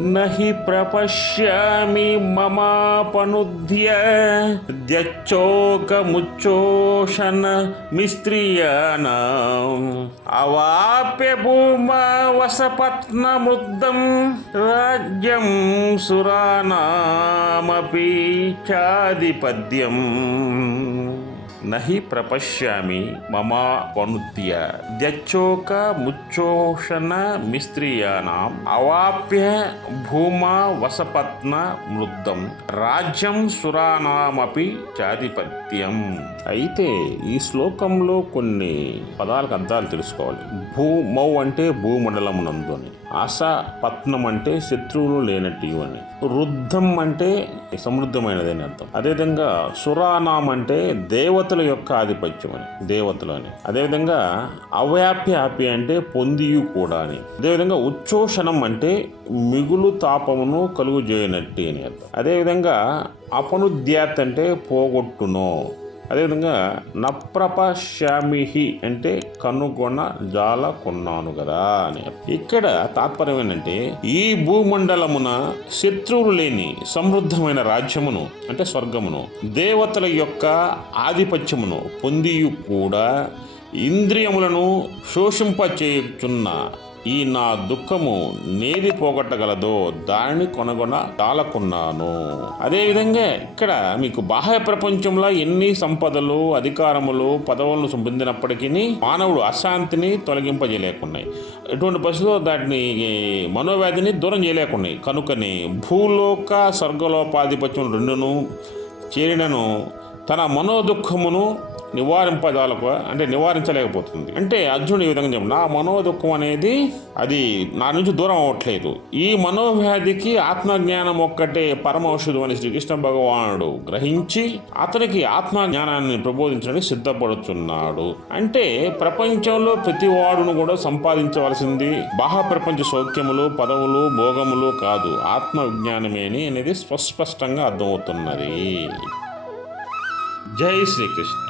నహి ప్రపశ్యామి మమాపనుద్య ద్యచ్చోకముచ్చోషణ మిస్త్రియానాం. అవాప్య భూమా వసపత్నముద్దం రాజ్యం సురానామపి చాధిపద్యం నహి ప్రపశ్యామి మమా పనుద్య ద్యచ్చోక ముచ్చోషణ మిస్త్రియానాం అవాప్య భూమా వసపత్న మృద్దం. రాజ్యం సురానామపి చాధిపత్యం. అయితే ఈ శ్లోకంలో కొన్ని పదాలకు అర్థాలు తెలుసుకోవాలి. భూమౌ అంటే భూమండలమునందు అని పత్నం అంటే శత్రువులు లేనట్టు అని రుద్ధం అంటే సమృద్ధమైనది అని అర్థం. అదేవిధంగా సురానాం అంటే దేవతల యొక్క ఆధిపత్యం అని దేవతలు అని. అదేవిధంగా అవ్యాప్య ఆపి అంటే పొందియు కూడా అని. అదేవిధంగా ఉచ్చోషణం అంటే మిగులు తాపమును కలుగు చేయనట్టి అని అర్థం. అదేవిధంగా అపనుద్యాత్ అంటే పోగొట్టును. అదేవిధంగా నప్రపశామిహి అంటే కనుగొన జాల కొన్నాను కదా అని. ఇక్కడ తాత్పర్యం ఏంటంటే ఈ భూమండలమున శత్రువులు లేని సమృద్ధమైన రాజ్యమును అంటే స్వర్గమును దేవతల యొక్క ఆధిపత్యమును పొందియు కూడా ఇంద్రియములను శోషింపచేయుచున్న ఈ నా దుఃఖము నేది పోగొట్టగలదో దానిని కొనగొన దాలకున్నాను అదేవిధంగా ఇక్కడ మీకు బాహ్య ప్రపంచంలో ఎన్ని సంపదలు అధికారములు పదవులను పొందినప్పటికీ మానవుడు అశాంతిని తొలగింపజేయలేకున్నాయి. ఎటువంటి పరిస్థితుల్లో దాటిని మనోవ్యాధిని దూరం చేయలేకున్నాయి. కనుకని భూలోక స్వర్గలోపాధిపత్యం రెండును చేరినను తన మనోదుఖమును నివారింపదాలకు అంటే నివారించలేకపోతుంది. అంటే అర్జునుడు ఈ విధంగా చెప్పు నా మనోదుఖం అనేది అది నా నుంచి దూరం అవ్వట్లేదు. ఈ మనోవ్యాధికి ఆత్మజ్ఞానం ఒక్కటే పరమౌషధం అని శ్రీకృష్ణ భగవానుడు గ్రహించి అతనికి ఆత్మజ్ఞానాన్ని ప్రబోధించడానికి సిద్ధపడుతున్నాడు అంటే ప్రపంచంలో ప్రతి వాడును కూడా సంపాదించవలసింది బాహ్య ప్రపంచ సౌఖ్యములు పదవులు భోగములు కాదు. ఆత్మ విజ్ఞానమే అని అనేది స్పష్టంగా అర్థమవుతున్నది. జై శ్రీకృష్ణ.